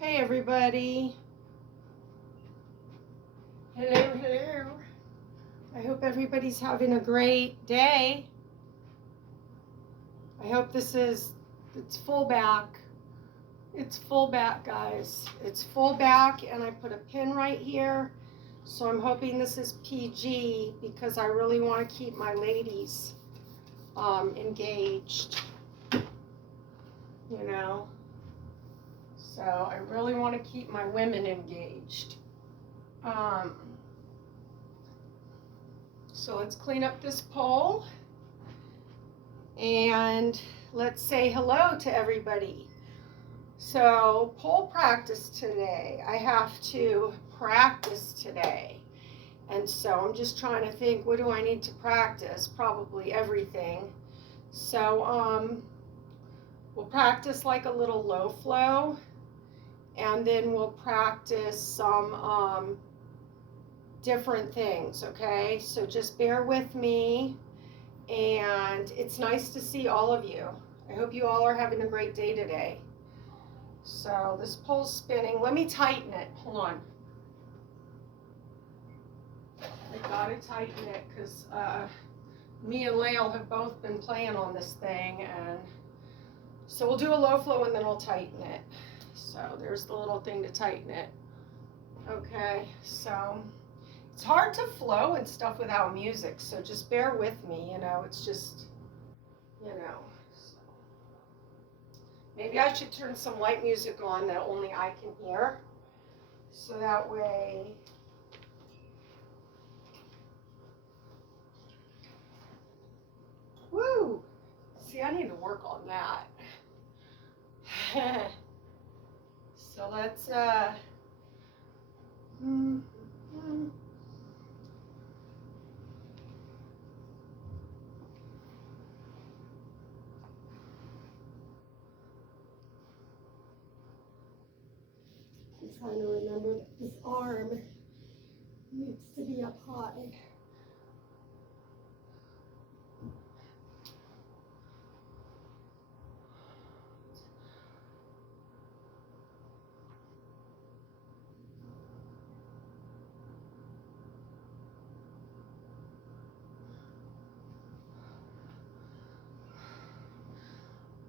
Hey everybody. Hello, hello. I hope everybody's having a great day. I hope it's full back. It's full back, guys. It's full back, and I put a pin right here. So I'm hoping this is PG because I really want to keep my ladies engaged. You know? So I really want to keep my women engaged. So let's clean up this pole and let's say hello to everybody. So pole practice today. I have to practice today. And so I'm just trying to think, what do I need to practice? Probably everything. So we'll practice like a little low flow, and then we'll practice some different things, okay? So just bear with me, and it's nice to see all of you. I hope you all are having a great day today. So this pole's spinning. Let me tighten it. Hold on. I gotta tighten it because me and Lael have both been playing on this thing, and so we'll do a low flow and then we'll tighten it. So there's the little thing to tighten it. Okay, so it's hard to flow and stuff without music, so just bear with me, it's just, so. Maybe I should turn some light music on that only I can hear, so that way, woo, see, I need to work on that. So let's, I'm trying to remember that this arm needs to be up high.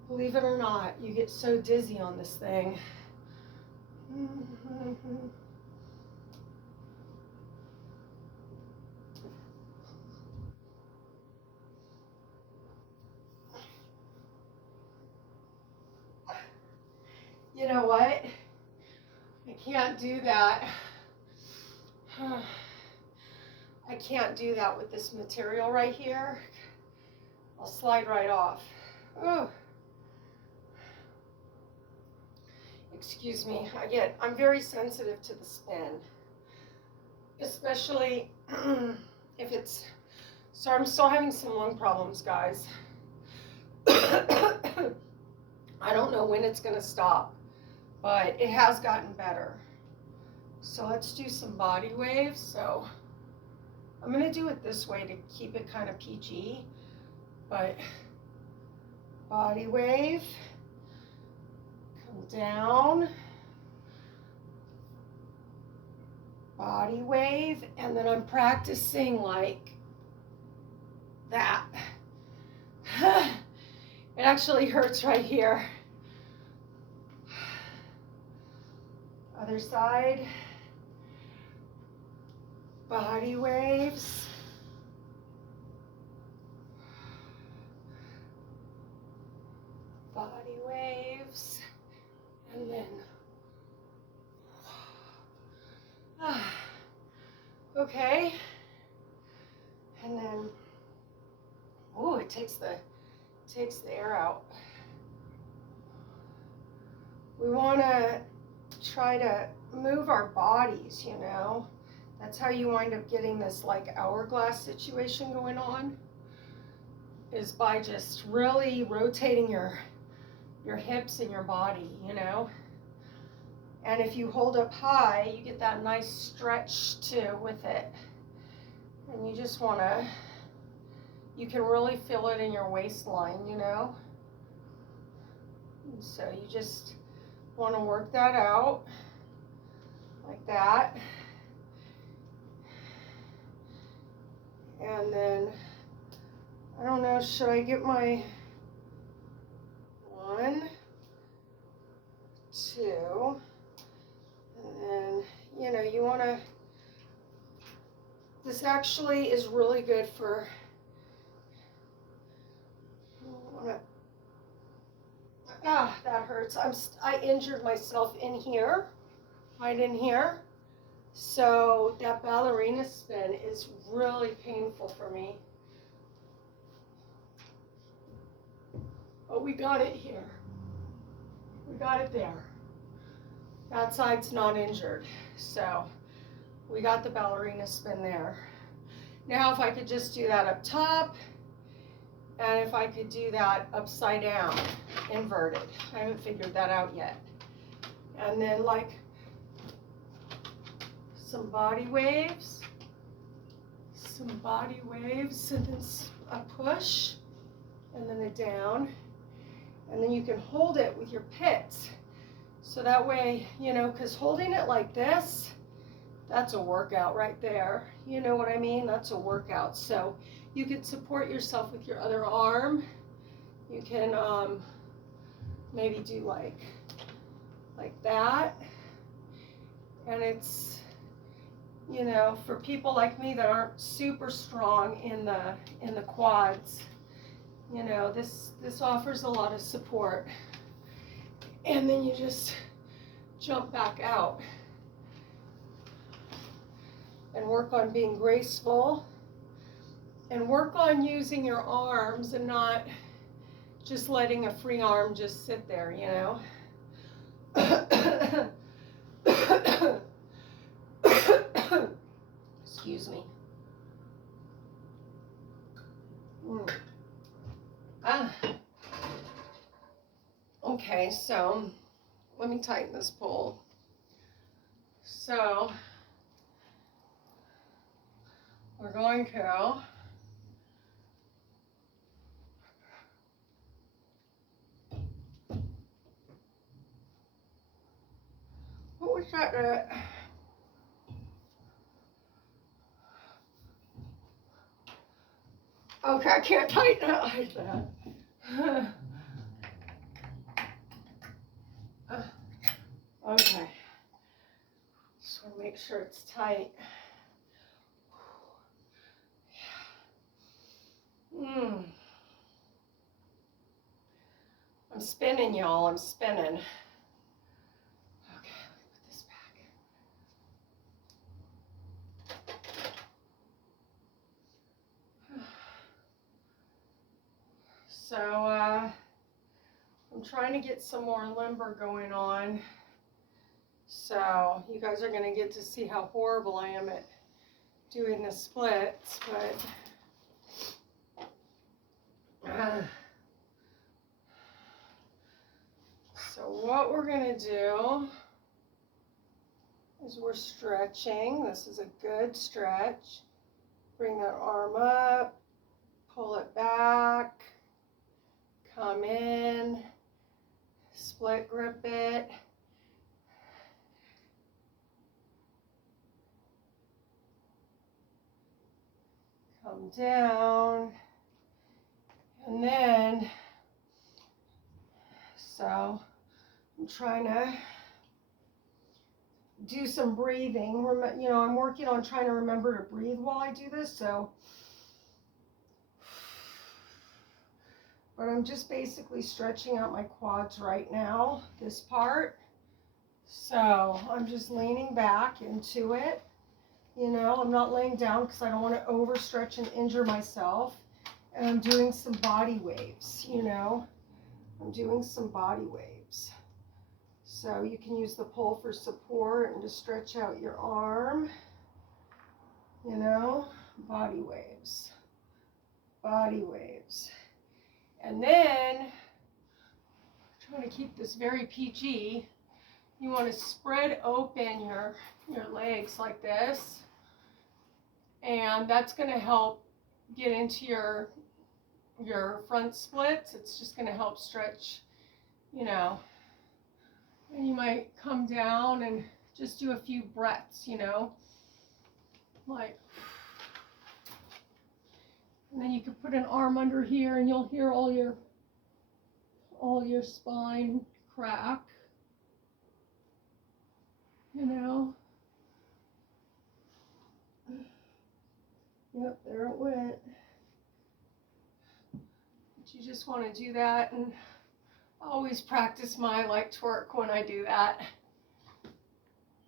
Believe it or not, you get so dizzy on this thing. You know what? I can't do that. I can't do that with this material right here. I'll slide right off. Oh. Excuse me. I'm very sensitive to the spin. Especially if it's, so I'm still having some lung problems, guys. I don't know when it's going to stop, but it has gotten better. So let's do some body waves. So I'm going to do it this way to keep it kind of PG, but body wave, come down, body wave, and then I'm practicing like that. It actually hurts right here. Other side. Body waves. Body waves. And then. Okay. And then. Oh, it takes the air out. We want to try to move our bodies, That's how you wind up getting this like hourglass situation going on, is by just really rotating your hips and your body, And if you hold up high, you get that nice stretch too with it. And you just want to, you can really feel it in your waistline, And so you just want to work that out like that. And then, I don't know, should I get my 1, 2, and then, you know, you want to, this actually is really good for, that hurts. I injured myself in here, right in here. So that ballerina spin is really painful for me. But we got it here. We got it there. That side's not injured. So we got the ballerina spin there. Now if I could just do that up top, and if I could do that upside down, inverted. I haven't figured that out yet. And then like some body waves, and then a push, and then a down. And then you can hold it with your pits. So that way, you know, because holding it like this, that's a workout right there. You know what I mean? That's a workout. So you can support yourself with your other arm. You can maybe do like that. And it's, you know, for people like me that aren't super strong in the quads, you know, this offers a lot of support. And then you just jump back out and work on being graceful and work on using your arms and not just letting a free arm just sit there, you know. Excuse me. Okay, so let me tighten this pole. So we're going to what was that? Okay, I can't tighten it like that. Okay. Just want to make sure it's tight. I'm spinning, y'all. I'm spinning. Okay, let me put this back. So, I'm trying to get some more limber going on. So, you guys are going to get to see how horrible I am at doing the splits, but so what we're going to do is we're stretching. This is a good stretch. Bring that arm up, pull it back, come in, split grip it. Come down, and then, so I'm trying to do some breathing. You know, I'm working on trying to remember to breathe while I do this, so, but I'm just basically stretching out my quads right now, this part. So I'm just leaning back into it. You know, I'm not laying down because I don't want to overstretch and injure myself. And I'm doing some body waves, you know. I'm doing some body waves. So you can use the pole for support and to stretch out your arm. You know, body waves. Body waves. And then, trying to keep this very PG, you want to spread open your legs like this. And that's going to help get into your front splits. It's just going to help stretch, you know. And you might come down and just do a few breaths, you know, like, and then you could put an arm under here and you'll hear all your spine crack, you know. Yep, there it went. But you just want to do that, and I always practice my like twerk when I do that,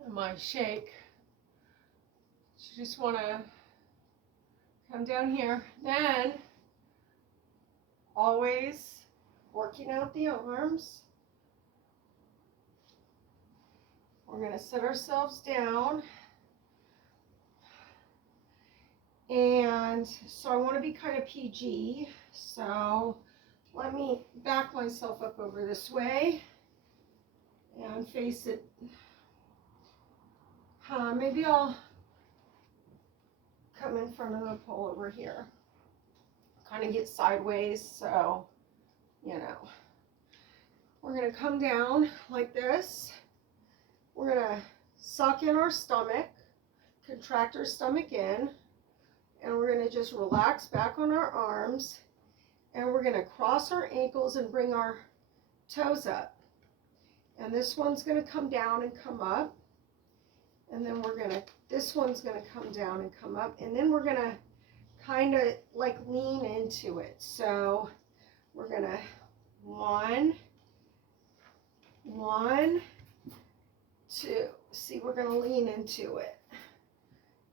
and my shake. You just want to come down here. Then, always working out the arms. We're going to sit ourselves down. And so I want to be kind of PG. So let me back myself up over this way and face it. Maybe I'll come in front of the pole over here. Kind of get sideways, so, you know. We're going to come down like this. We're going to suck in our stomach, contract our stomach in, and we're going to just relax back on our arms, and we're going to cross our ankles and bring our toes up. And this one's going to come down and come up, and then this one's going to come down and come up, and then we're going to kind of like lean into it. So we're going to one, two. See, we're going to lean into it.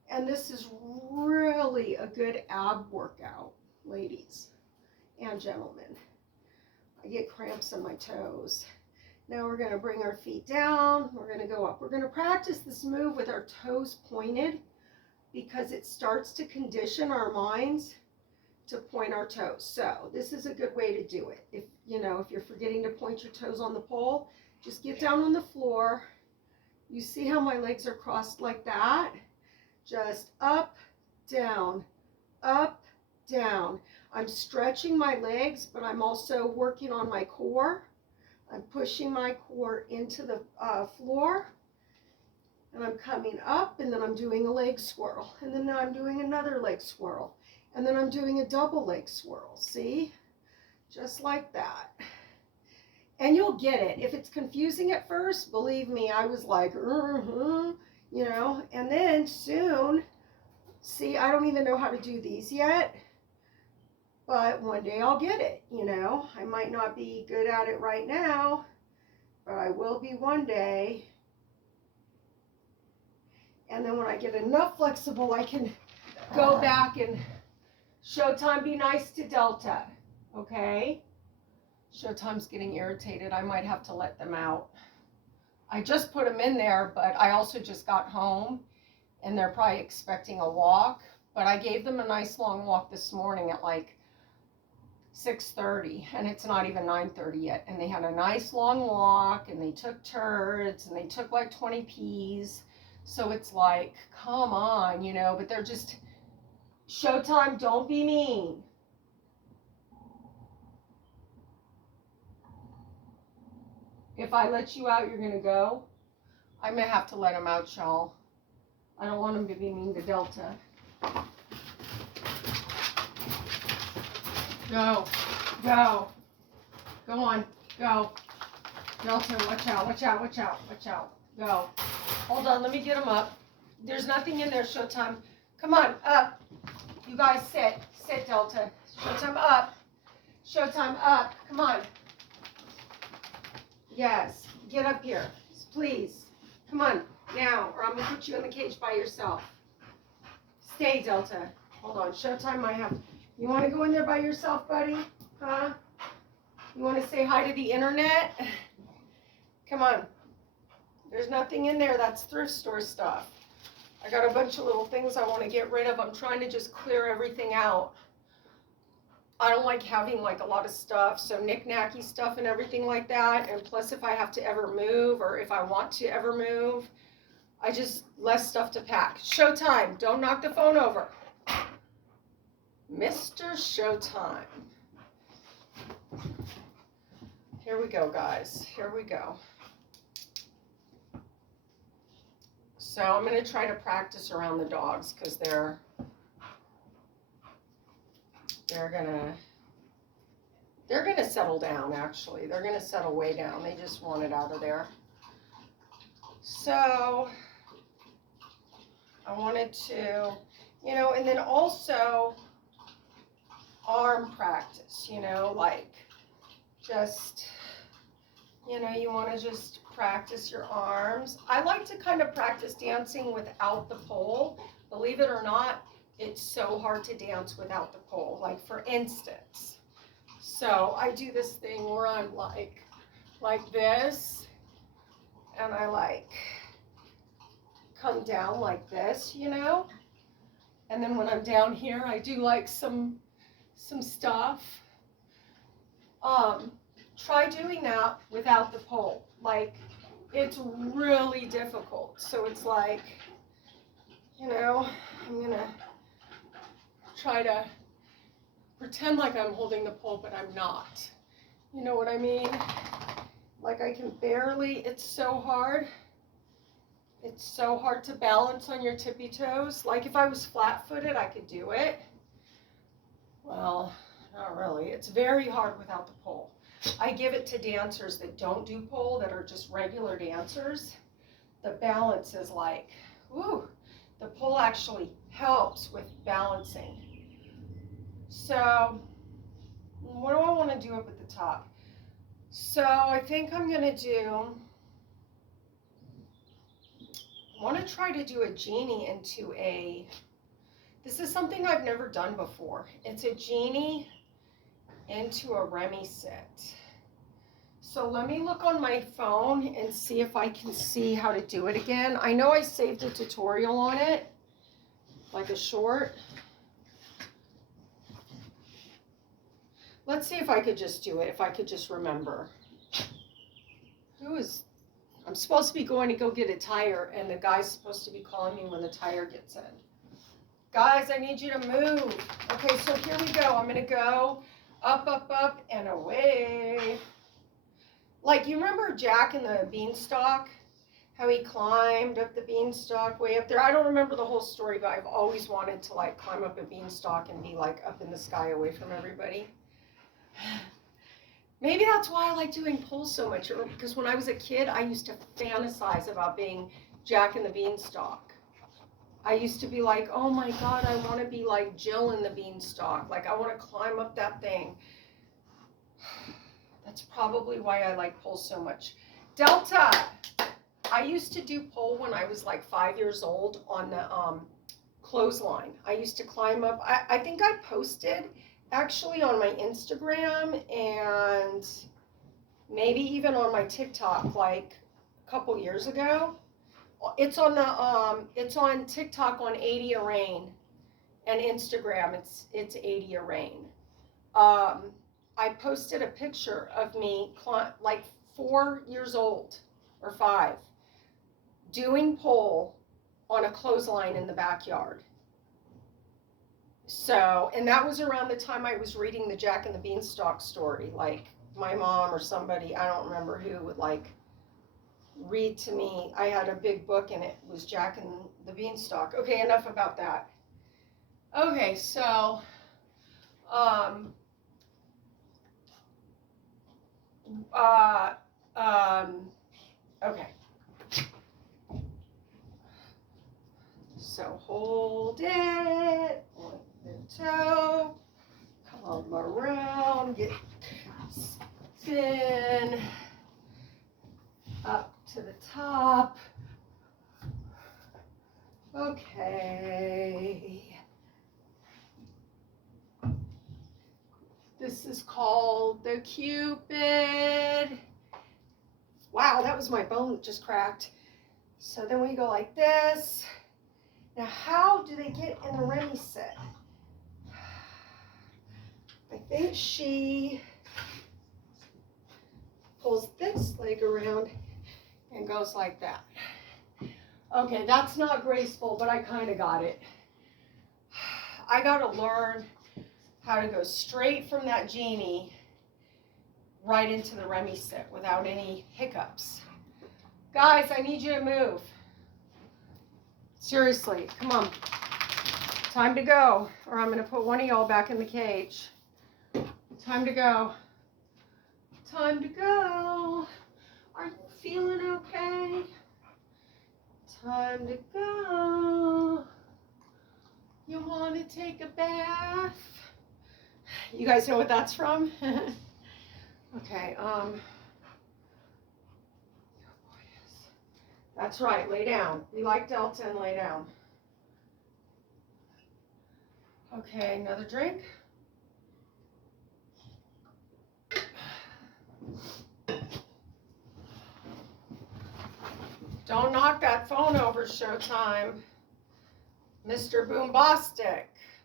And this is really a good ab workout, ladies and gentlemen. I get cramps in my toes. Now we're going to bring our feet down. We're going to go up. We're going to practice this move with our toes pointed because it starts to condition our minds to point our toes. So this is a good way to do it. If you're forgetting to point your toes on the pole, just get down on the floor. You see how my legs are crossed like that? Just up, down, up, down. I'm stretching my legs, but I'm also working on my core. I'm pushing my core into the floor, and I'm coming up, and then I'm doing a leg swirl, and then I'm doing another leg swirl, and then I'm doing a double leg swirl. See? Just like that. And you'll get it. If it's confusing at first, believe me, I was like, you know, and then soon, see, I don't even know how to do these yet, but one day I'll get it, you know. I might not be good at it right now, but I will be one day. And then when I get enough flexible, I can go back and Showtime, be nice to Delta, okay? Showtime's getting irritated. I might have to let them out. I just put them in there, but I also just got home, and they're probably expecting a walk. But I gave them a nice long walk this morning at like 6:30, and it's not even 9:30 yet. And they had a nice long walk, and they took turds, and they took like 20 peas. So it's like, come on, you know, but they're just, Showtime, don't be mean. If I let you out, you're going to go? I may have to let him out, y'all. I don't want him to be mean to Delta. Go. Go. Go on. Go. Delta, watch out, watch out, watch out, watch out. Go. Hold on, let me get him up. There's nothing in there, Showtime. Come on, up. You guys sit. Sit, Delta. Showtime up. Showtime up. Come on. Yes, get up here, please. Come on, now, or I'm going to put you in the cage by yourself. Stay, Delta. Hold on, Showtime, you want to go in there by yourself, buddy? Huh? You want to say hi to the internet? Come on. There's nothing in there. That's thrift store stuff. I got a bunch of little things I want to get rid of. I'm trying to just clear everything out. I don't like having like a lot of stuff, so knick-knacky stuff and everything like that. And plus, if I have to ever move, or if I want to ever move, I just less stuff to pack. Showtime, don't knock the phone over. Mr. Showtime. Here we go, guys. Here we go. So I'm going to try to practice around the dogs because they're gonna settle down. Actually, they're gonna settle way down. They just want it out of there. So I wanted to, and then also arm practice. Like just, you want to just practice your arms. I like to kind of practice dancing without the pole. Believe it or not, it's so hard to dance without the pole. Like for instance, so I do this thing where I'm like this, and I like come down like this, and then when I'm down here, I do like some stuff. Try doing that without the pole. Like, it's really difficult. So it's like, I'm gonna try to pretend like I'm holding the pole, but I'm not. You know what I mean? Like I can barely, it's so hard. It's so hard to balance on your tippy toes. Like if I was flat-footed, I could do it. Well, not really. It's very hard without the pole. I give it to dancers that don't do pole, that are just regular dancers. The balance is like, woo. The pole actually helps with balancing. So, what do I want to do up at the top? So, I think I'm going to I want to try to do a genie into this is something I've never done before. It's a genie into a Remy set. So let me look on my phone and see if I can see how to do it again. I know I saved a tutorial on it, like a short. Let's see if I could just do it, if I could just remember. I'm supposed to be going to go get a tire, and the guy's supposed to be calling me when the tire gets in. Guys, I need you to move. Okay, so here we go. I'm going to go up, up, up, and away. Like, you remember Jack and the Beanstalk? How he climbed up the beanstalk way up there? I don't remember the whole story, but I've always wanted to, like, climb up a beanstalk and be, like, up in the sky away from everybody. Maybe that's why I like doing poles so much, because when I was a kid, I used to fantasize about being Jack and the Beanstalk. I used to be like, oh my God, I want to be like Jill in the Beanstalk. Like, I want to climb up that thing. That's probably why I like poles so much. Delta! I used to do pole when I was like 5 years old on the clothesline. I used to climb up. I think I posted actually on my Instagram and maybe even on my TikTok like a couple years ago. It's on TikTok on 80 a Rain, and Instagram it's 80 a Rain. I posted a picture of me like 4 years old or 5 doing pole on a clothesline in the backyard. So, and that was around the time I was reading the Jack and the Beanstalk story. Like my mom or somebody, I don't remember who, would like read to me. I had a big book and it was Jack and the Beanstalk. Okay, enough about that. Okay, so okay. So hold it, point the toe, come around, get spin up to the top. Okay. This is called the Cupid. Wow, that was my bone that just cracked. So then we go like this. Now, how do they get in the Remy set? I think she pulls this leg around and goes like that. Okay, that's not graceful, but I kind of got it. I got to learn how to go straight from that genie right into the Remy set without any hiccups. Guys, I need you to move. Seriously, come on. Time to go, or I'm going to put one of y'all back in the cage. Time to go. Time to go. Are you feeling okay? Time to go. You want to take a bath? You guys know what that's from? Okay, that's right, lay down. We like Delta and lay down. Okay, another drink. Don't knock that phone over, Showtime. Mr. Boombastic.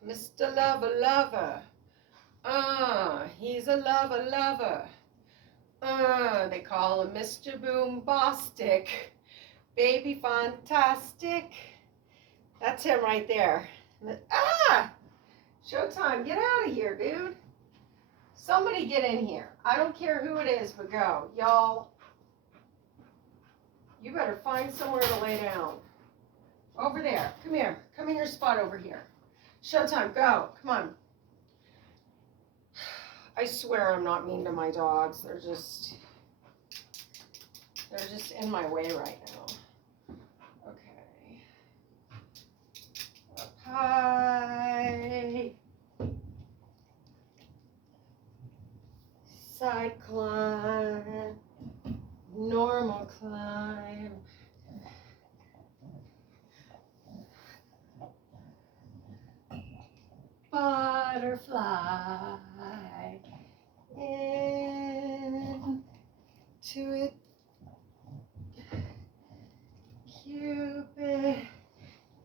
Mr. Lover Lover. He's a lover lover. They call him Mr. Boombastic. Baby Fantastic. That's him right there. Showtime, get out of here, dude. Somebody get in here. I don't care who it is, but go. Y'all, you better find somewhere to lay down. Over there. Come here. Come in your spot over here. Showtime, go. Come on. I swear I'm not mean to my dogs. They're just in my way right now. Okay. Up high. Side climb. Normal climb. Butterfly. Into it. Cupid.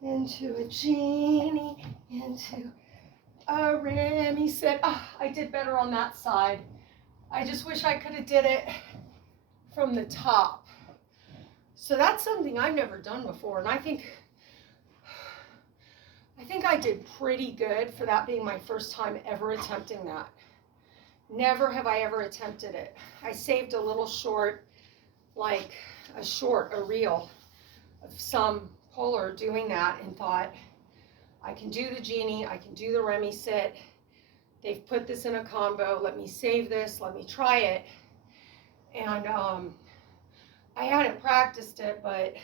Into a genie. Into a Remy said, I did better on that side. I just wish I could have did it from the top. So that's something I've never done before, and I think I did pretty good for that being my first time ever attempting that. Never have I ever attempted it. I saved a little short, like a reel of some puller doing that and thought, I can do the genie, I can do the Remy sit. They've put this in a combo. Let me save this. Let me try it. And I hadn't practiced it, but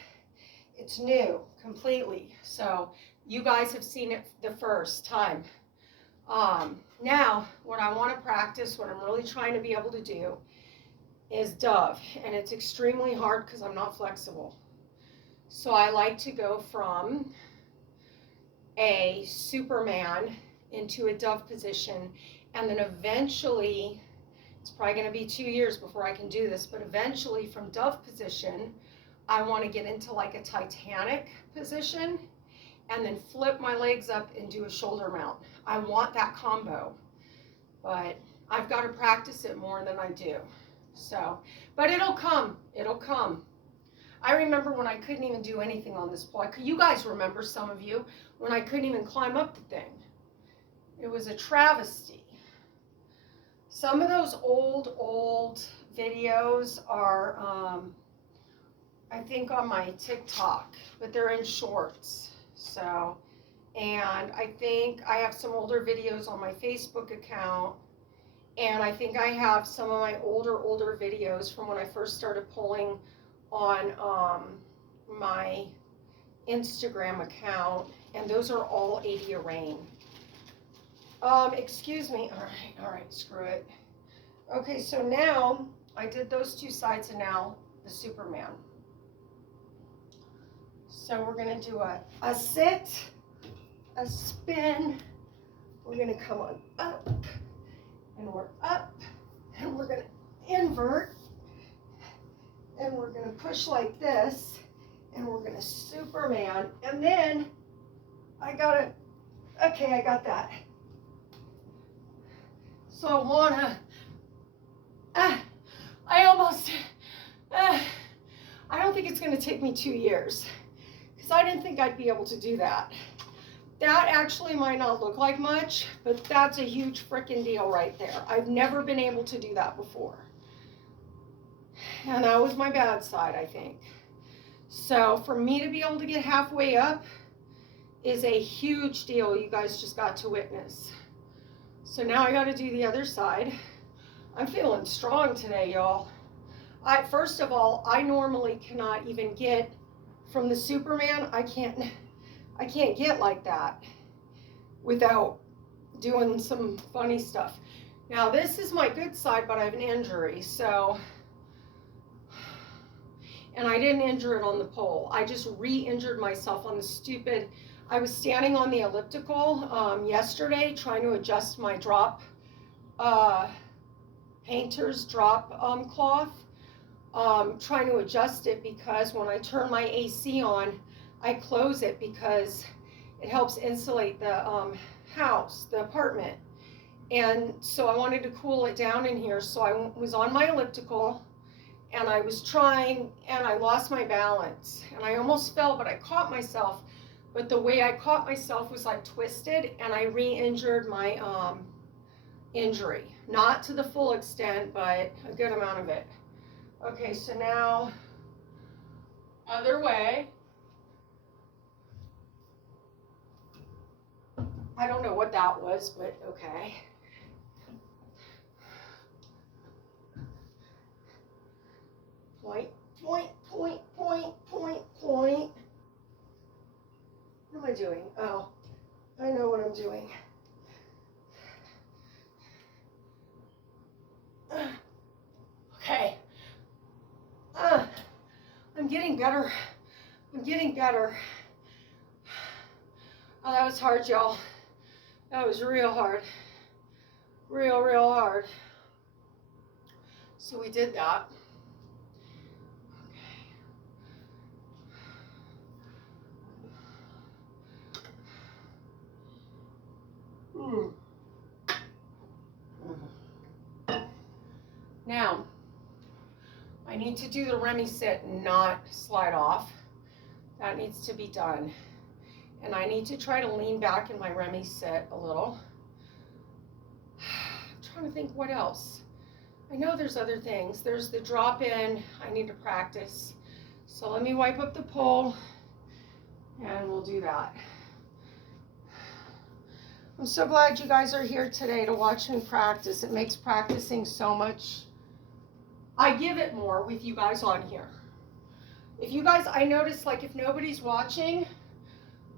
it's new completely. So you guys have seen it the first time. Now, what I want to practice, what I'm really trying to be able to do, is dove. And it's extremely hard because I'm not flexible. So I like to go from a Superman into a dove position, and then eventually, it's probably going to be 2 years before I can do this, but eventually from dove position, I want to get into like a Titanic position and then flip my legs up and do a shoulder mount. I want that combo, but I've got to practice it more than I do. So, but it'll come. It'll come. I remember when I couldn't even do anything on this pole. You guys remember, some of you, when I couldn't even climb up the thing. It was a travesty. Some of those old videos are, I think, on my TikTok, but they're in shorts. So, and I think I have some older videos on my Facebook account, and I think I have some of my older videos from when I first started pulling on my Instagram account, and those are all 80 a rein. Excuse me. All right, screw it. Okay, so now I did those two sides, and now the Superman. So we're gonna do a sit, a spin. We're gonna come on up, and we're up, and we're gonna invert, and we're gonna push like this, and we're gonna Superman, and then I got that. So I wanna, I don't think it's gonna take me 2 years, because I didn't think I'd be able to do that. That actually might not look like much, but that's a huge freaking deal right there. I've never been able to do that before. And that was my bad side, I think. So for me to be able to get halfway up is a huge deal. You guys just got to witness. So now I got to do the other side. I'm feeling strong today, y'all. First of all, I normally cannot even get from the Superman. I can't get like that without doing some funny stuff. Now this is my good side, but I have an injury, so, and I didn't injure it on the pole. I just re-injured myself on the stupid, I was standing on the elliptical yesterday trying to adjust my drop, painter's drop cloth, trying to adjust it because when I turn my AC on, I close it because it helps insulate the house, the apartment. And so I wanted to cool it down in here. So I was on my elliptical and I was trying and I lost my balance and I almost fell, but I caught myself. But the way I caught myself was like twisted and I re-injured my injury. Not to the full extent, but a good amount of it. Okay, so now, other way. I don't know what that was, but okay. Point, point, point, point, point, point. What am I doing? Oh, I know what I'm doing. Okay. I'm getting better. I'm getting better. Oh, that was hard, y'all. That was real hard. Real hard. So we did that. Now, I need to do the Remy sit and not slide off. That needs to be done. And I need to try to lean back in my Remy sit a little. I'm trying to think what else. I know there's other things. There's the drop in. I need to practice. So let me wipe up the pole and we'll do that. I'm so glad you guys are here today to watch me practice. It makes practicing so much. I give it more with you guys on here. If you guys, I notice like if nobody's watching,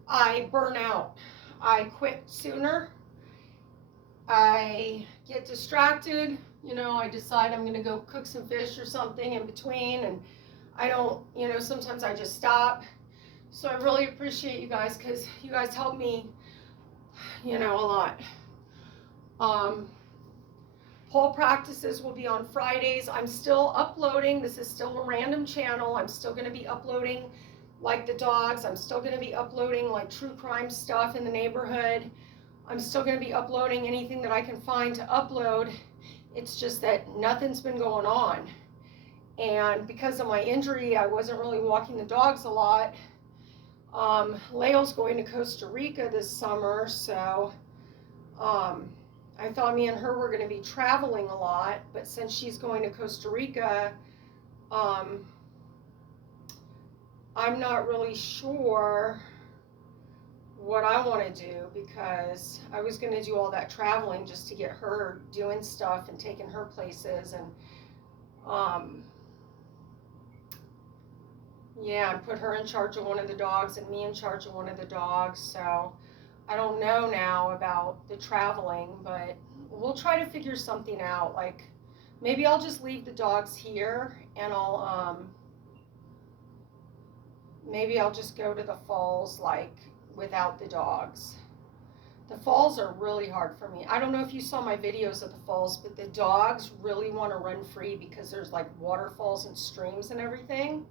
I burn out. I quit sooner. I get distracted. You know, I decide I'm going to go cook some fish or something in between, and I don't, you know, sometimes I just stop. So I really appreciate you guys because you guys help me, you know, a lot. Pole practices will be on Fridays. I'm still uploading. This is still a random channel. I'm still going to be uploading like the dogs. I'm still going to be uploading like true crime stuff in the neighborhood. I'm still going to be uploading anything that I can find to upload. It's just that nothing's been going on. And because of my injury, I wasn't really walking the dogs a lot. Leo's going to Costa Rica this summer, so I thought me and her were going to be traveling a lot, but since she's going to Costa Rica, I'm not really sure what I want to do because I was going to do all that traveling just to get her doing stuff and taking her places and yeah, and put her in charge of one of the dogs and me in charge of one of the dogs. So I don't know now about the traveling, but we'll try to figure something out. Like maybe I'll just leave the dogs here and maybe I'll just go to the falls like without the dogs. The falls are really hard for me. I don't know if you saw my videos of the falls, but the dogs really want to run free because there's like waterfalls and streams and everything.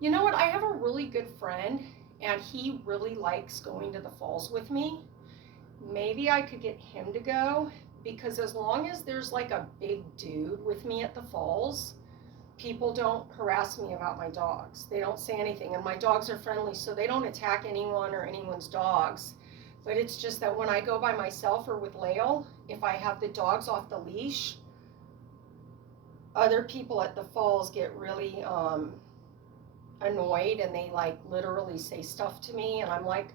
You know what? I have a really good friend and he really likes going to the falls with me. Maybe I could get him to go because as long as there's like a big dude with me at the falls, people don't harass me about my dogs. They don't say anything, and my dogs are friendly, so they don't attack anyone or anyone's dogs. But it's just that when I go by myself or with Leo, if I have the dogs off the leash, other people at the falls get really annoyed and they like literally say stuff to me, and I'm like,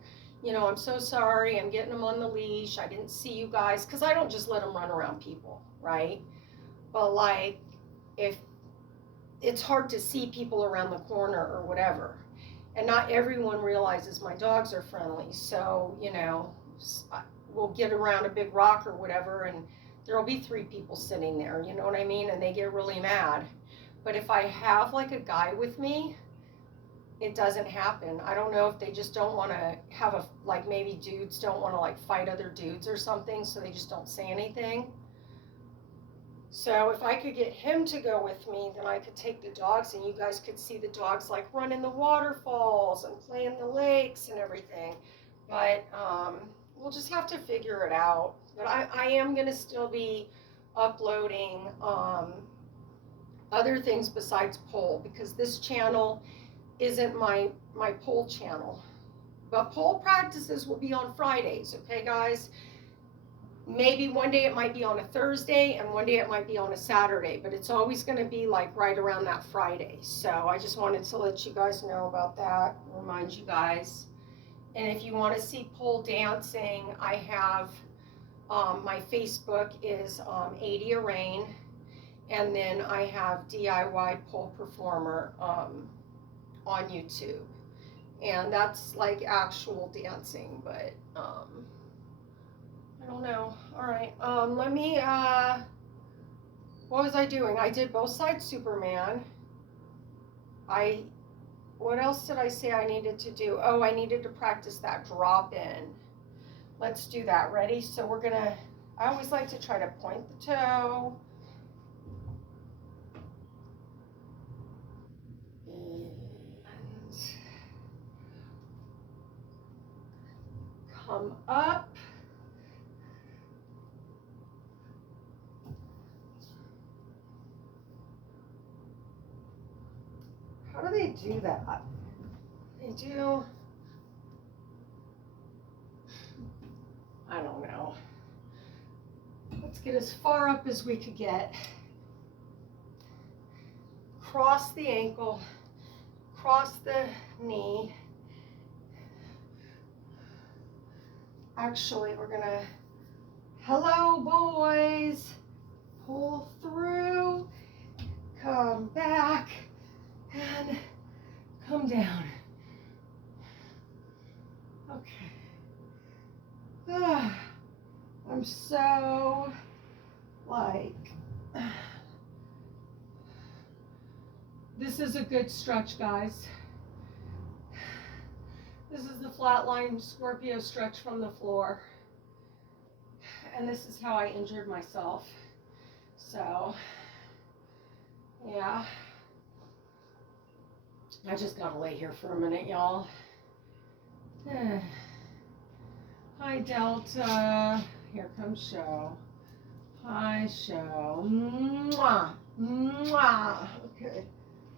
you know, I'm so sorry, I'm getting them on the leash, I didn't see you guys, because I don't just let them run around people, right? But like, if it's hard to see people around the corner or whatever, and not everyone realizes my dogs are friendly, so you know, we'll get around a big rock or whatever, and there'll be 3 people sitting there, you know what I mean, and they get really mad. But if I have like a guy with me, it doesn't happen. I don't know if they just don't want to have a, like maybe dudes don't want to like fight other dudes or something, so they just don't say anything. So if I could get him to go with me, then I could take the dogs and you guys could see the dogs like run in the waterfalls and play in the lakes and everything. But we'll just have to figure it out. But I am going to still be uploading other things besides pole, because this channel isn't my pole channel. But pole practices will be on Fridays, okay guys? Maybe one day it might be on a Thursday and one day it might be on a Saturday, but it's always going to be like right around that Friday. So I just wanted to let you guys know about that, remind you guys. And if you want to see pole dancing, I have my Facebook is 80 a Rain, and then I have DIY Pole Performer on YouTube, and that's like actual dancing, but I don't know. All right. Let me, what was I doing? I did both sides Superman. What else did I say I needed to do? Oh, I needed to practice that drop in. Let's do that. Ready? So we're gonna, I always like to try to point the toe. And come up. How do they do that? They do, I don't know. Let's get as far up as we could get. Cross the ankle, cross the knee. Actually, we're gonna, hello boys, pull through, come back, and come down. Okay. I'm so like, this is a good stretch, guys. This is the flatline Scorpio stretch from the floor. And this is how I injured myself. So, yeah. I just gotta lay here for a minute, y'all. Hi, Delta. Here comes Show. Hi, Show. Mwah. Mwah. Okay.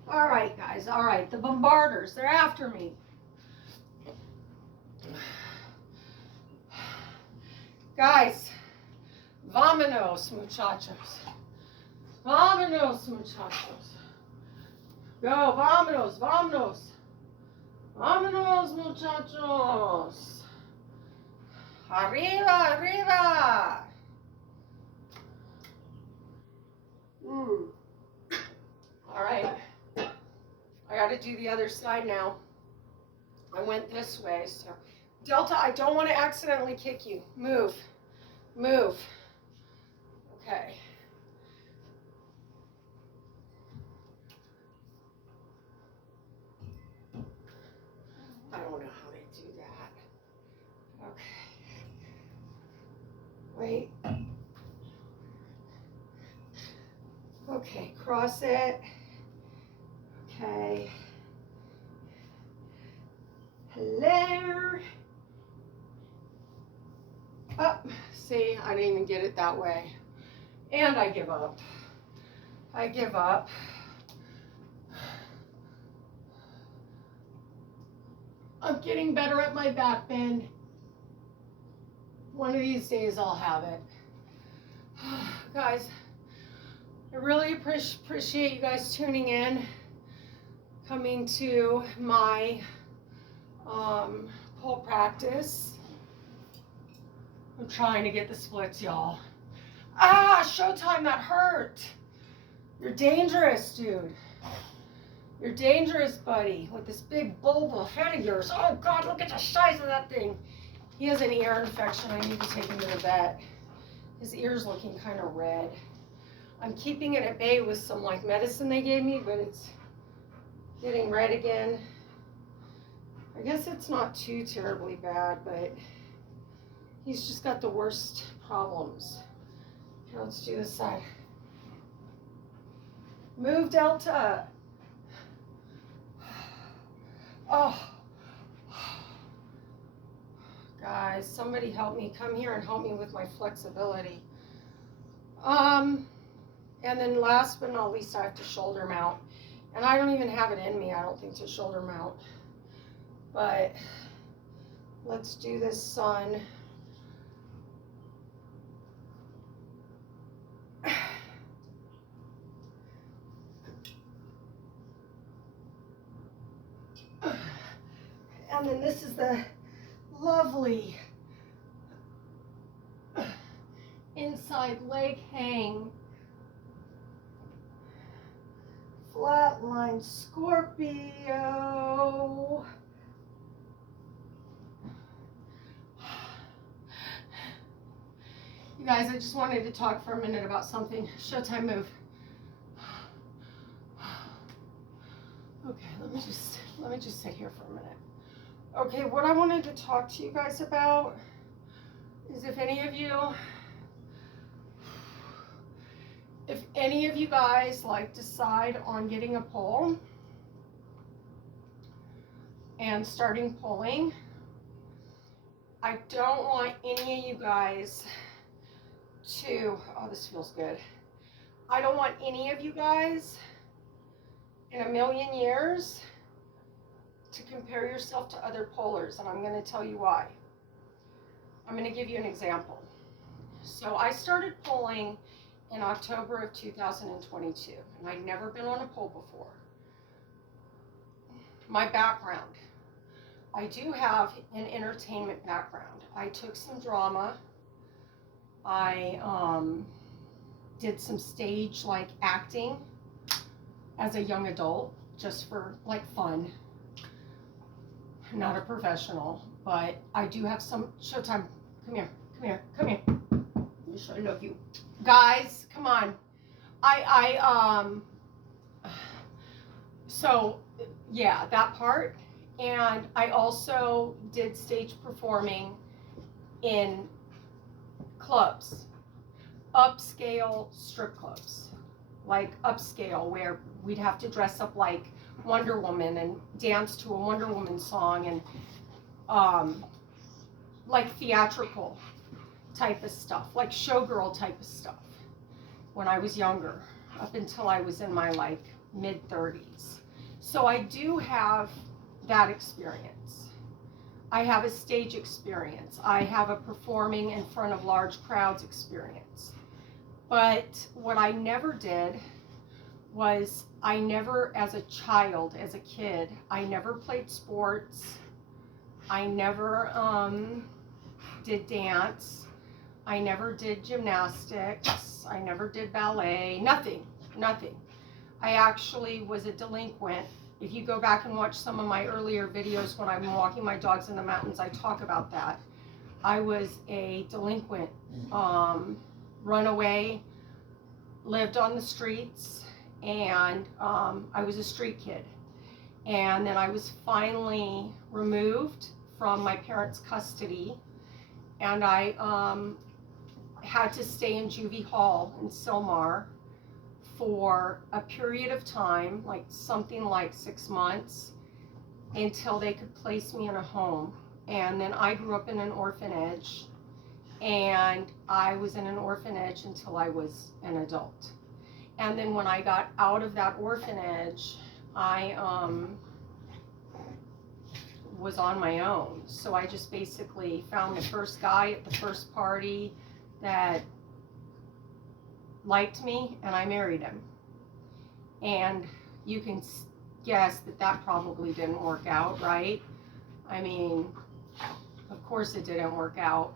All right, guys. All right. The bombarders, they're after me. Guys, vámonos, muchachos. Vámonos, muchachos. Go, vámonos, vámonos. Vámonos, muchachos. Arriba, arriba. All right. I got to do the other side now. I went this way, so. Delta, I don't want to accidentally kick you. Move. Move. Okay. I don't know how they do that. Okay. Wait. Okay, cross it. Okay. Hello. Oh, see, I didn't even get it that way. And I give up. I give up. I'm getting better at my back bend. One of these days I'll have it. Guys, I really appreciate you guys tuning in. coming to my pole practice. I'm trying to get the splits, y'all. Ah, Showtime, that hurt. You're dangerous, dude. You're dangerous, buddy, with this big bulb of head of yours. Oh, God, look at the size of that thing. He has an ear infection. I need to take him to the vet. His ear's looking kind of red. I'm keeping it at bay with some like medicine they gave me, but it's getting red again. I guess it's not too terribly bad, but he's just got the worst problems. Here, let's do this side. Move, Delta. Oh. Guys, somebody help me. Come here and help me with my flexibility. And then last but not least, I have to shoulder mount. And I don't even have it in me, I don't think, to shoulder mount. But let's do this, son. And then this is the lovely inside leg hang. Flatline Scorpio. You guys, I just wanted to talk for a minute about something. Showtime, move. Okay, let me just sit here for a minute. Okay, what I wanted to talk to you guys about is if any of you guys like decide on getting a pole and starting pulling, I don't want any of you guys to, oh, this feels good. I don't want any of you guys in a million years to compare yourself to other pollers, and I'm going to tell you why. I'm going to give you an example. So I started polling in October of 2022, and I'd never been on a poll before. My background. I do have an entertainment background. I took some drama. I did some stage like acting as a young adult, just for like fun. I'm not a professional, but I do have some Showtime. Come here, come here, come here. I love you. Guys, come on. So yeah, that part. And I also did stage performing in clubs, upscale strip clubs, like upscale, where we'd have to dress up like Wonder Woman and dance to a Wonder Woman song, and like theatrical type of stuff, like showgirl type of stuff when I was younger, up until I was in my like mid-30s. So I do have that experience. I have a stage experience. I have a performing in front of large crowds experience. But what I never did was, I never, as a child, as a kid, I never played sports. I never did dance. I never did gymnastics. I never did ballet. Nothing. I actually was a delinquent. If you go back and watch some of my earlier videos when I'm walking my dogs in the mountains, I talk about that. I was a delinquent, runaway, lived on the streets, and I was a street kid. And then I was finally removed from my parents' custody, and I had to stay in juvie hall in Sylmar for a period of time, like something like 6 months, until they could place me in a home. And then I grew up in an orphanage, and I was in an orphanage until I was an adult. And then when I got out of that orphanage, I was on my own. So I just basically found the first guy at the first party that liked me, and I married him. And you can guess that probably didn't work out, right? I mean, of course it didn't work out.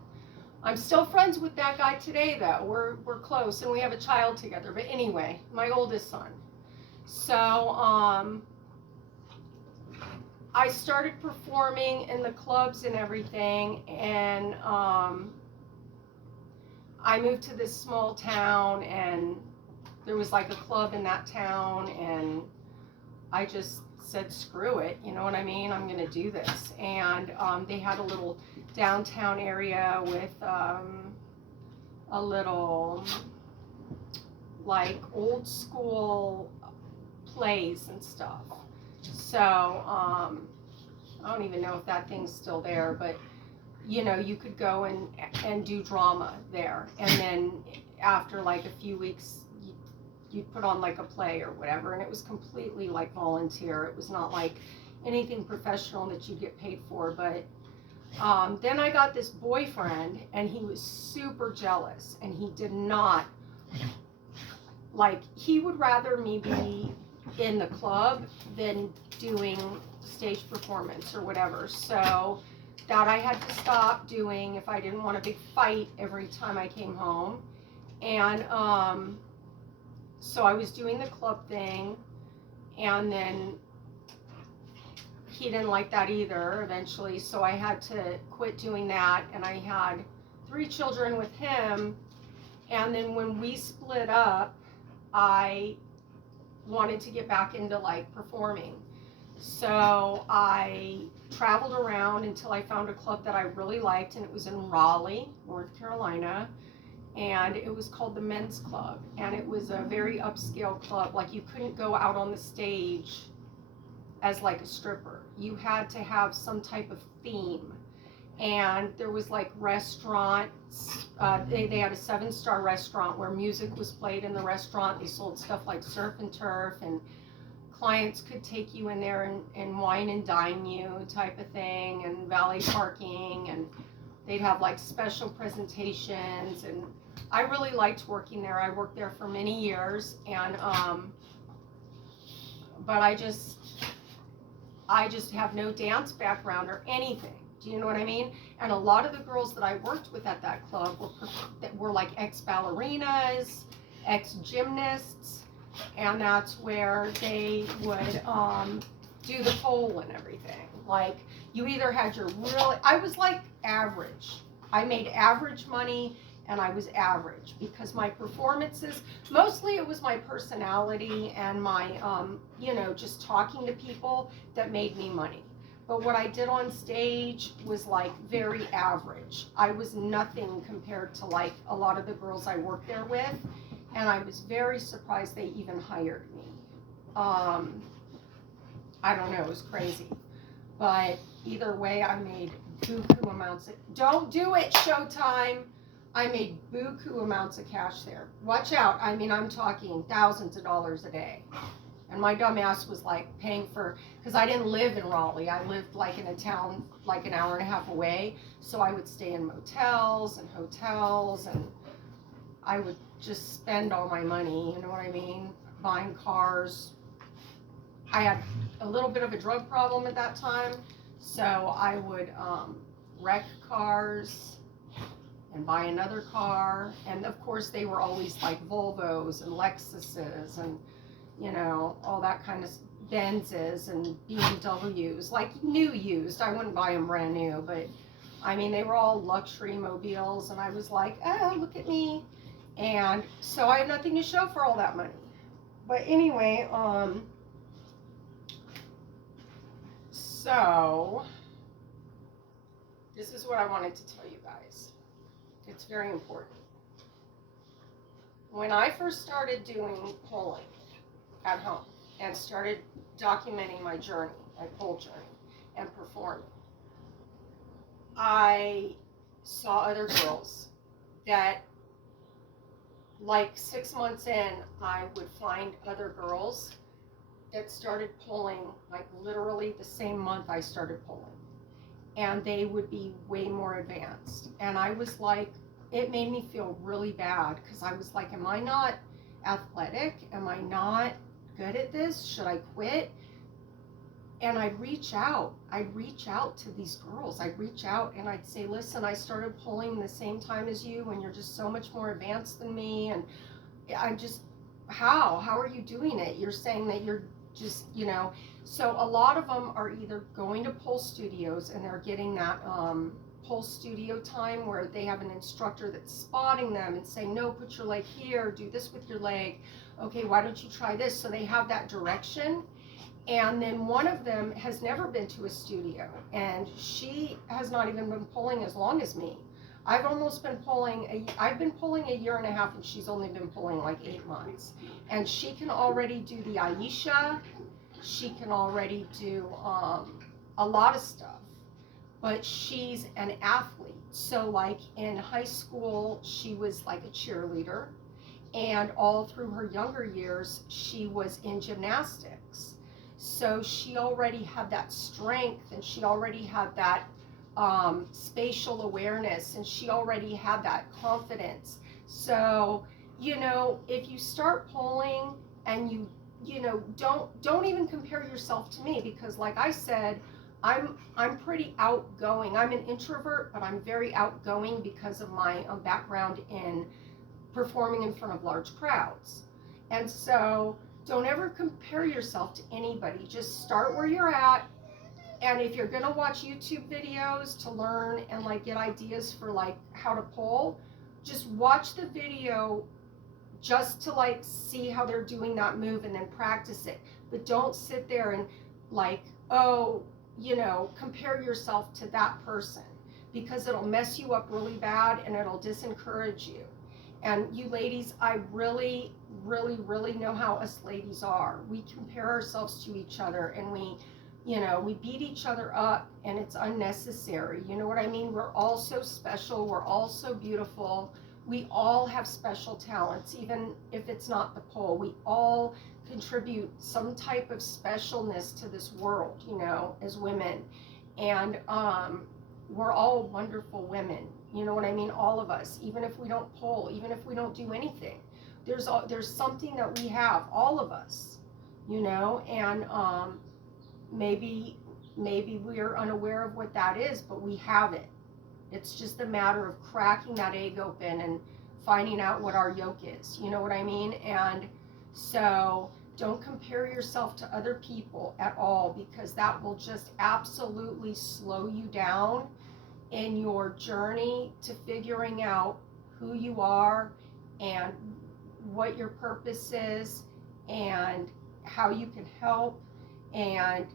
I'm still friends with that guy today, though. We're close, and we have a child together. But anyway, my oldest son. So I started performing in the clubs and everything, and I moved to this small town, and there was like a club in that town, and I just said, screw it, you know what I mean? I'm gonna do this. And they had a little downtown area with a little like old school plays and stuff. So I don't even know if that thing's still there, but you know, you could go and do drama there, and then after like a few weeks you'd put on like a play or whatever, and it was completely like volunteer. It was not like anything professional that you get paid for. But then I got this boyfriend, and he was super jealous, and he did not like, he would rather me be in the club than doing stage performance or whatever. So that I had to stop doing if I didn't want a big fight every time I came home. And so I was doing the club thing, and then he didn't like that either eventually, so I had to quit doing that, and I had 3 children with him. And then when we split up, I wanted to get back into like performing. So I traveled around until I found a club that I really liked, and it was in Raleigh, North Carolina, and it was called the Men's Club, and it was a very upscale club. Like, you couldn't go out on the stage as like a stripper. You had to have some type of theme, and there was like restaurants. They had a 7-star restaurant where music was played in the restaurant. They sold stuff like surf and turf, and clients could take you in there and wine and dine you type of thing, and valet parking, and they'd have like special presentations. And I really liked working there. I worked there for many years, and but I just have no dance background or anything. Do you know what I mean? And a lot of the girls that I worked with at that club were like ex-ballerinas, ex-gymnasts, and that's where they would do the pole and everything. Like, you either had your I was like average. I made average money, and I was average because my performances, mostly it was my personality and my, you know, just talking to people that made me money. But what I did on stage was like very average. I was nothing compared to like a lot of the girls I worked there with, and I was very surprised they even hired me. I don't know, it was crazy. But either way, I made buku amounts of, don't do it, Showtime. I made buku amounts of cash there. Watch out. I mean, I'm talking thousands of dollars a day. And my dumb ass was like paying for, because I didn't live in Raleigh. I lived like in a town like an hour and a half away. So I would stay in motels and hotels, and I would just spend all my money, you know what I mean? Buying cars. I had a little bit of a drug problem at that time. So I would wreck cars and buy another car. And of course they were always like Volvos and Lexuses and, you know, all that kind of Benzes and BMWs, like new used. I wouldn't buy them brand new, but I mean, they were all luxury mobiles, and I was like, oh, look at me. And so I had nothing to show for all that money. But anyway, so this is what I wanted to tell you guys. It's very important. When I first started doing polling at home and started documenting my journey, my pole journey, and performing, I saw other girls that, like 6 months in, I would find other girls that started polling like literally the same month I started polling. And they would be way more advanced. And I was like, it made me feel really bad, because I was like, am I not athletic? Am I not good at this? Should I quit? And I'd reach out to these girls. I'd reach out and I'd say, listen, I started pulling the same time as you, and you're just so much more advanced than me. And I'm just, how are you doing it? You're saying that you're just, so a lot of them are either going to pole studios and they're getting that pole studio time where they have an instructor that's spotting them and saying, no, put your leg here, do this with your leg. Okay, why don't you try this? So they have that direction. And then one of them has never been to a studio, and she has not even been pulling as long as me. I've been pulling a year and a half, and she's only been pulling like 8 months. And she can already do the Aisha. She can already do a lot of stuff, but she's an athlete. So like in high school, she was like a cheerleader, and all through her younger years, she was in gymnastics. So she already had that strength, and she already had that spatial awareness, and she already had that confidence. So, if you start pulling and don't even compare yourself to me, because like I said, I'm pretty outgoing. I'm an introvert, but I'm very outgoing because of my background in performing in front of large crowds. And so don't ever compare yourself to anybody. Just start where you're at. And if you're going to watch YouTube videos to learn and like get ideas for like how to pull, just watch the video just to like see how they're doing that move and then practice it. But don't sit there and like, compare yourself to that person, because it'll mess you up really bad and it'll disencourage you. And you ladies, I really, really, really know how us ladies are. We compare ourselves to each other, and we beat each other up, and it's unnecessary. You know what I mean? We're all so special. We're all so beautiful. We all have special talents, even if it's not the pole. We all contribute some type of specialness to this world, as women. And we're all wonderful women. You know what I mean? All of us, even if we don't pull, even if we don't do anything, there's something that we have, all of us, and maybe we're unaware of what that is, but we have it. It's just a matter of cracking that egg open and finding out what our yoke is. You know what I mean? And so don't compare yourself to other people at all, because that will just absolutely slow you down in your journey to figuring out who you are and what your purpose is and how you can help, and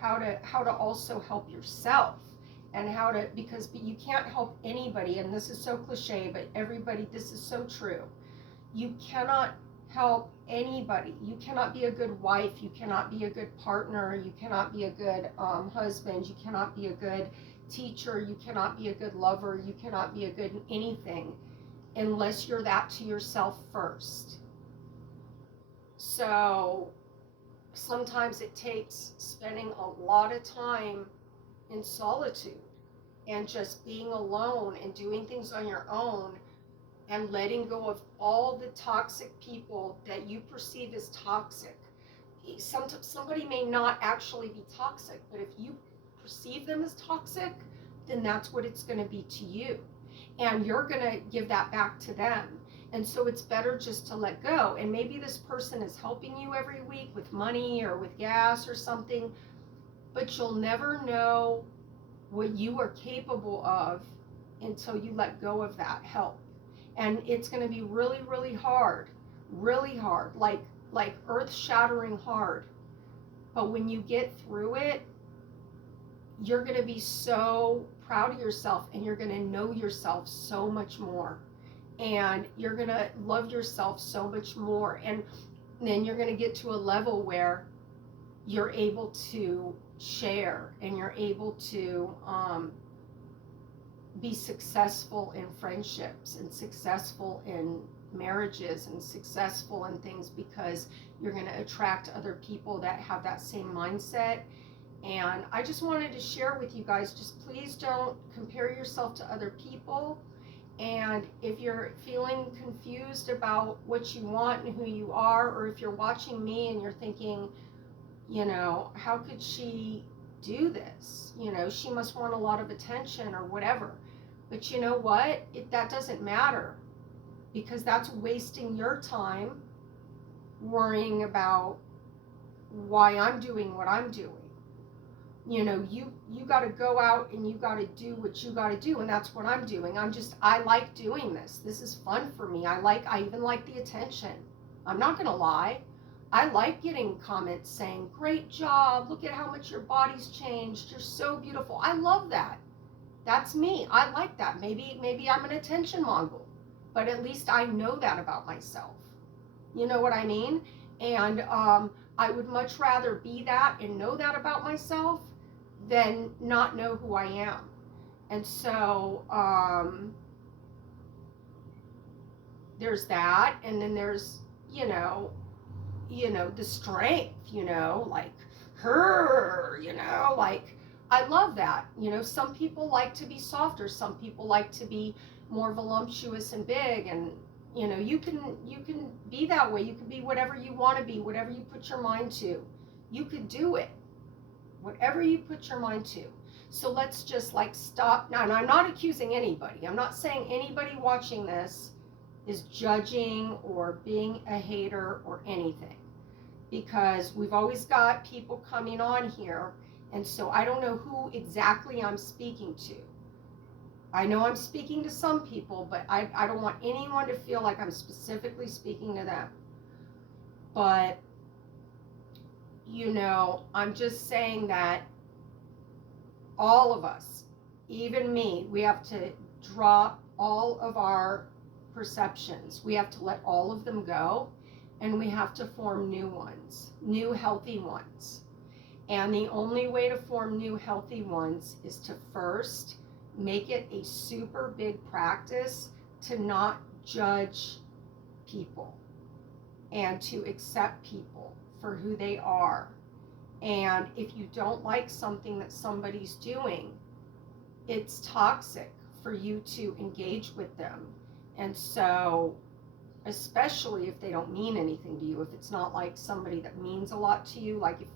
how to also help yourself, and because you can't help anybody, and this is so cliche, but everybody, this is so true. You cannot help anybody. You cannot be a good wife, you cannot be a good partner, you cannot be a good husband, you cannot be a good teacher, you cannot be a good lover, you cannot be a good anything unless you're that to yourself first. So sometimes it takes spending a lot of time in solitude and just being alone and doing things on your own, and letting go of all the toxic people that you perceive as toxic. Somebody may not actually be toxic, but if you perceive them as toxic, then that's what it's going to be to you, and you're going to give that back to them. And so it's better just to let go. And maybe this person is helping you every week with money or with gas or something, but you'll never know what you are capable of until you let go of that help. And it's going to be really, really hard, like earth-shattering hard. But when you get through it, you're going to be so proud of yourself, and you're going to know yourself so much more, and you're going to love yourself so much more. And then you're going to get to a level where you're able to share, and you're able to be successful in friendships and successful in marriages and successful in things, because you're going to attract other people that have that same mindset. And I just wanted to share with you guys, just please don't compare yourself to other people. And if you're feeling confused about what you want and who you are, or if you're watching me and you're thinking, how could she do this? She must want a lot of attention or whatever. But you know what? That doesn't matter, because that's wasting your time worrying about why I'm doing what I'm doing. You got to go out and you got to do what you got to do, and that's what I'm doing. I like doing this. This is fun for me. I even like the attention. I'm not going to lie. I like getting comments saying, "Great job. Look at how much your body's changed. You're so beautiful." I love that. That's me. I like that. Maybe I'm an attention mongol, but at least I know that about myself. You know what I mean? And I would much rather be that and know that about myself than not know who I am. And so there's that, and then there's the strength, like her, like I love that. Some people like to be softer, some people like to be more voluptuous and big, and you can be that way. You can be whatever you want to be, whatever you put your mind to. You could do it, whatever you put your mind to. So let's just stop now. And I'm not accusing anybody. I'm not saying anybody watching this is judging or being a hater or anything, because we've always got people coming on here, and so I don't know who exactly I'm speaking to. I know I'm speaking to some people, but I don't want anyone to feel like I'm specifically speaking to them. But, I'm just saying that all of us, even me, we have to drop all of our perceptions. We have to let all of them go, and we have to form new ones, new healthy ones. And the only way to form new healthy ones is to first make it a super big practice to not judge people and to accept people for who they are. And if you don't like something that somebody's doing, it's toxic for you to engage with them. And so, especially if they don't mean anything to you, if it's not like somebody that means a lot to you, like if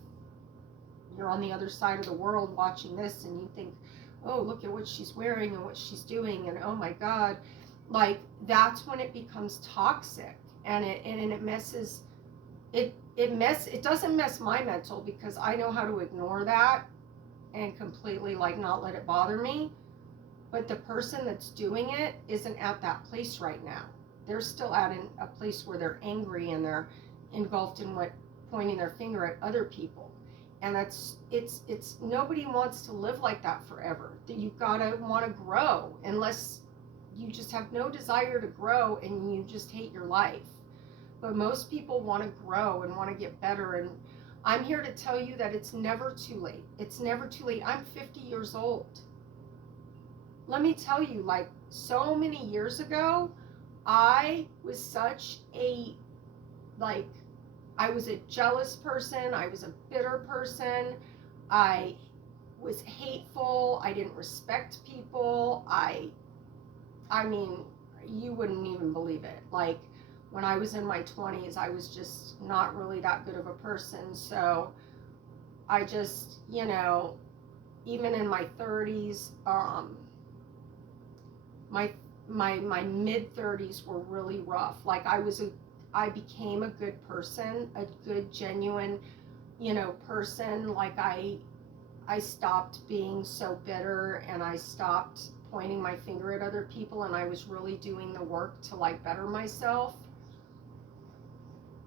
you're on the other side of the world watching this and you think, oh, look at what she's wearing and what she's doing, and oh my God, that's when it becomes toxic, and it messes it doesn't mess my mental, because I know how to ignore that and completely not let it bother me. But the person that's doing it isn't at that place right now. They're still at a place where they're angry and they're engulfed in pointing their finger at other people. And it's nobody wants to live like that forever. You've got to want to grow, unless you just have no desire to grow and you just hate your life. But most people want to grow and want to get better. And I'm here to tell you that it's never too late. It's never too late. I'm 50 years old. Let me tell you, so many years ago, I was such I was a jealous person. I was a bitter person. I was hateful. I didn't respect people. I mean, you wouldn't even believe it. When I was in my 20s, I was just not really that good of a person. So I just, even in my 30s, my mid 30s were really rough. I became a good person, a good, genuine, person. I stopped being so bitter, and I stopped pointing my finger at other people, and I was really doing the work to better myself.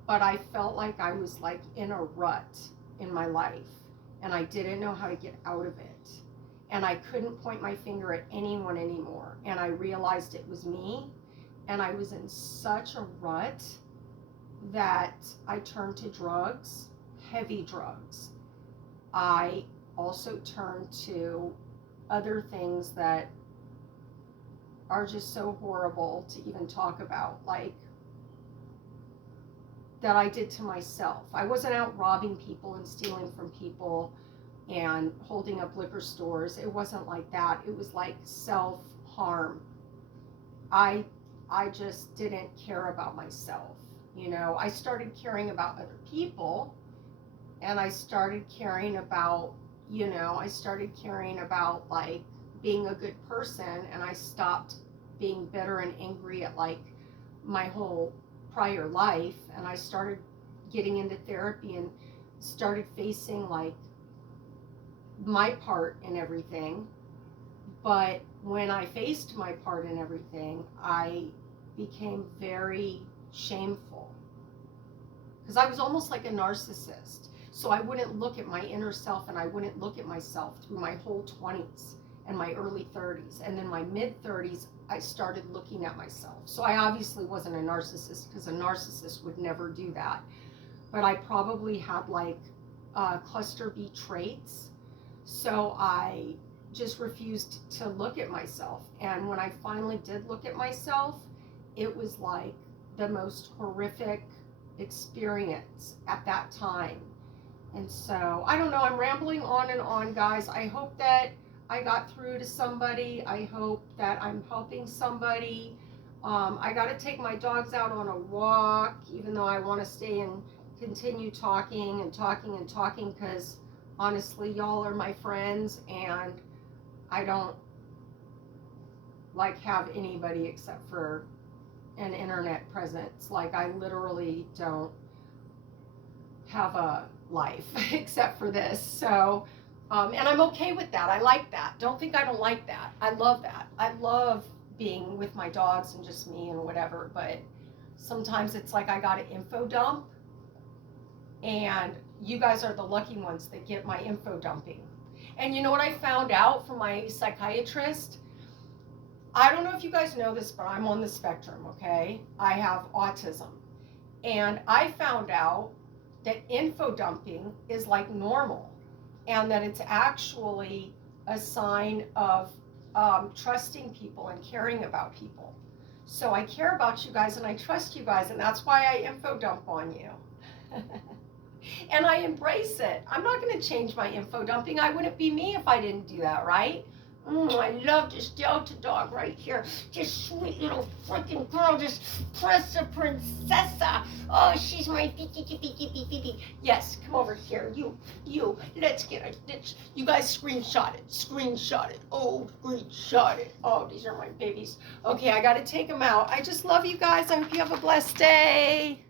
But I felt like I was in a rut in my life, and I didn't know how to get out of it. And I couldn't point my finger at anyone anymore. And I realized it was me, and I was in such a rut that I turned to drugs, heavy drugs. I also turned to other things that are just so horrible to even talk about, that I did to myself. I wasn't out robbing people and stealing from people and holding up liquor stores. It wasn't like that. It was self-harm. I just didn't care about myself. I started caring about other people, and I started caring about, I started caring about like being a good person, and I stopped being bitter and angry at like my whole prior life, and I started getting into therapy and started facing like my part in everything. But when I faced my part in everything, I became very shameful because I was almost like a narcissist. So I wouldn't look at my inner self, and I wouldn't look at myself through my whole 20s and my early 30s. And then my mid 30s, I started looking at myself. So I obviously wasn't a narcissist, because a narcissist would never do that. But I probably had like cluster B traits. So I just refused to look at myself. And when I finally did look at myself, it was like the most horrific experience at that time. And so, I don't know, I'm rambling on and on, guys. I hope that I got through to somebody. I hope that I'm helping somebody. I got to take my dogs out on a walk, even though I want to stay and continue talking and talking and talking, because honestly, y'all are my friends, and I don't like have anybody except for an internet presence. Like, I literally don't have a life except for this. So, and I'm okay with that. I like that. Don't think I don't like that. I love that. I love being with my dogs and just me and whatever. But sometimes it's like I got to info dump, and you guys are the lucky ones that get my info dumping. And you know what I found out from my psychiatrist? I don't know if you guys know this, but I'm on the spectrum, okay? I have autism. And I found out that info dumping is like normal, and that it's actually a sign of trusting people and caring about people. So I care about you guys and I trust you guys, and that's why I info dump on you. And I embrace it. I'm not going to change my info dumping. I wouldn't be me if I didn't do that, right? I love this Delta dog right here. This sweet little freaking girl, this Pressa Princessa. Oh, she's my beep. Yes, come over here. You, let's get it. You guys screenshot it. Oh, screenshot it. Oh, these are my babies. Okay, I got to take them out. I just love you guys. I hope you have a blessed day.